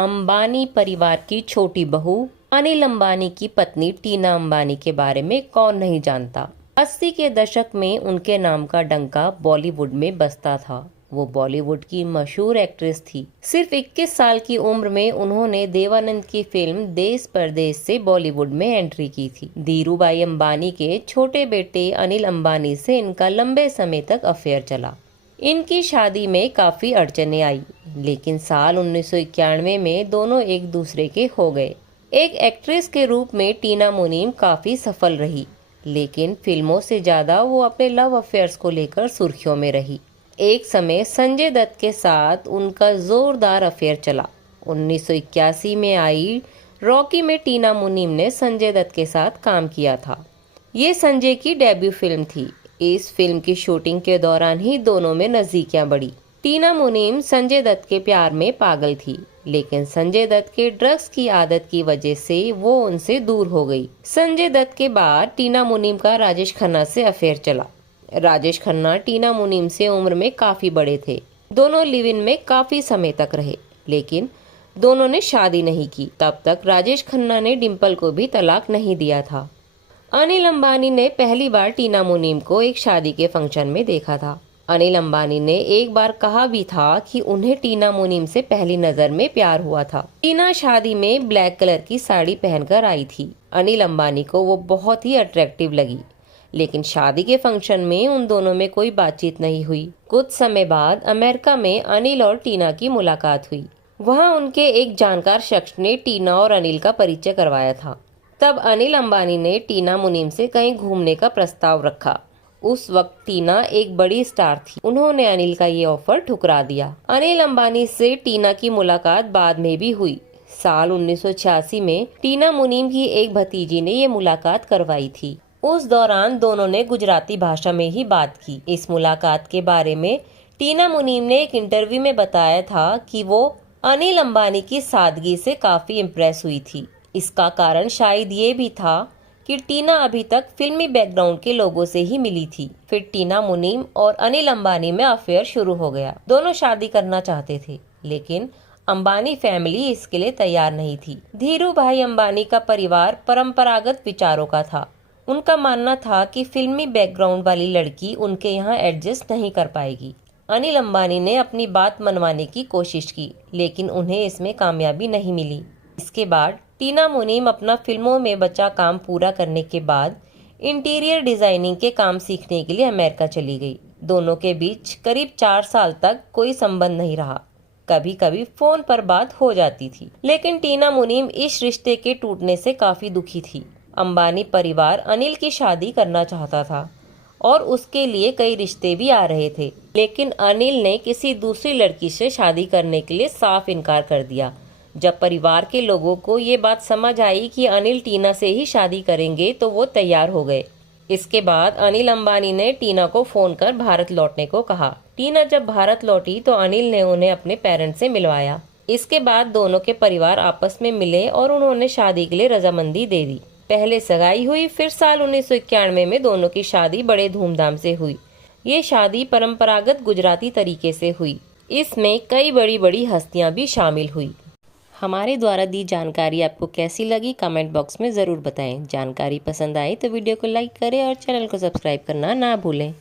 अंबानी परिवार की छोटी बहू अनिल अंबानी की पत्नी टीना अंबानी के बारे में कौन नहीं जानता। 80 के दशक में उनके नाम का डंका बॉलीवुड में बजता था। वो बॉलीवुड की मशहूर एक्ट्रेस थी। सिर्फ 21 साल की उम्र में उन्होंने देवानंद की फिल्म देश परदेश से बॉलीवुड में एंट्री की थी। धीरूभाई अंबानी के छोटे बेटे अनिल अंबानी से इनका लंबे समय तक अफेयर चला। इनकी शादी में काफी अड़चने आई, लेकिन साल 1991 में दोनों एक दूसरे के हो गए। एक एक्ट्रेस के रूप में टीना मुनीम काफी सफल रही, लेकिन फिल्मों से ज्यादा वो अपने लव अफेयर्स को लेकर सुर्खियों में रही। एक समय संजय दत्त के साथ उनका जोरदार अफेयर चला। 1981 में आई रॉकी में टीना मुनीम ने संजय दत्त के साथ काम किया था। ये संजय की डेब्यू फिल्म थी। इस फिल्म की शूटिंग के दौरान ही दोनों में नजदीकियां बढ़ी। टीना मुनीम संजय दत्त के प्यार में पागल थी, लेकिन संजय दत्त के ड्रग्स की आदत की वजह से वो उनसे दूर हो गई। संजय दत्त के बाद टीना मुनीम का राजेश खन्ना से अफेयर चला। राजेश खन्ना टीना मुनीम से उम्र में काफी बड़े थे। दोनों लिव इन में काफी समय तक रहे, लेकिन दोनों ने शादी नहीं की। तब तक राजेश खन्ना ने डिम्पल को भी तलाक नहीं दिया था। अनिल अंबानी ने पहली बार टीना मुनीम को एक शादी के फंक्शन में देखा था। अनिल अंबानी ने एक बार कहा भी था कि उन्हें टीना मुनीम से पहली नजर में प्यार हुआ था। टीना शादी में ब्लैक कलर की साड़ी पहनकर आई थी। अनिल अंबानी को वो बहुत ही अट्रैक्टिव लगी, लेकिन शादी के फंक्शन में उन दोनों में कोई बातचीत नहीं हुई। कुछ समय बाद अमेरिका में अनिल और टीना की मुलाकात हुई। वहाँ उनके एक जानकार शख्स ने टीना और अनिल का परिचय करवाया था। तब अनिल अंबानी ने टीना मुनीम से कहीं घूमने का प्रस्ताव रखा। उस वक्त टीना एक बड़ी स्टार थी। उन्होंने अनिल का ये ऑफर ठुकरा दिया। अनिल अंबानी से टीना की मुलाकात बाद में भी हुई। साल 1986 में टीना मुनीम की एक भतीजी ने ये मुलाकात करवाई थी। उस दौरान दोनों ने गुजराती भाषा में ही बात की। इस मुलाकात के बारे में टीना मुनीम ने एक इंटरव्यू में बताया था कि वो अनिल अंबानी की सादगी से काफी इम्प्रेस हुई थी। इसका कारण शायद ये भी था कि टीना अभी तक फिल्मी बैकग्राउंड के लोगों से ही मिली थी। फिर टीना मुनीम और अनिल अंबानी में अफेयर शुरू हो गया। दोनों शादी करना चाहते थे, लेकिन अंबानी फैमिली इसके लिए तैयार नहीं थी। धीरूभाई अंबानी का परिवार परंपरागत विचारों का था। उनका मानना था कि फिल्मी बैकग्राउंड वाली लड़की उनके यहाँ एडजस्ट नहीं कर पाएगी। अनिल अंबानी ने अपनी बात मनवाने की कोशिश की, लेकिन उन्हें इसमें कामयाबी नहीं मिली। इसके बाद टीना मुनीम अपना फिल्मों में बचा काम पूरा करने के बाद इंटीरियर डिजाइनिंग के काम सीखने के लिए अमेरिका चली गई। दोनों के बीच करीब 4 साल तक कोई संबंध नहीं रहा। कभी कभी फोन पर बात हो जाती थी, लेकिन टीना मुनीम इस रिश्ते के टूटने से काफी दुखी थी। अंबानी परिवार अनिल की शादी करना चाहता था और उसके लिए कई रिश्ते भी आ रहे थे, लेकिन अनिल ने किसी दूसरी लड़की से शादी करने के लिए साफ इनकार कर दिया। जब परिवार के लोगों को ये बात समझ आई कि अनिल टीना से ही शादी करेंगे, तो वो तैयार हो गए। इसके बाद अनिल अंबानी ने टीना को फोन कर भारत लौटने को कहा। टीना जब भारत लौटी तो अनिल ने उन्हें अपने पेरेंट्स से मिलवाया। इसके बाद दोनों के परिवार आपस में मिले और उन्होंने शादी के लिए रजामंदी दे दी। पहले सगाई हुई, फिर साल 1991 में दोनों की शादी बड़े धूमधाम से हुई। ये शादी परंपरागत गुजराती तरीके से हुई। इसमें कई बड़ी बड़ी हस्तियां भी शामिल हुई। हमारे द्वारा दी जानकारी आपको कैसी लगी, कमेंट बॉक्स में ज़रूर बताएं। जानकारी पसंद आई तो वीडियो को लाइक करें और चैनल को सब्सक्राइब करना ना भूलें।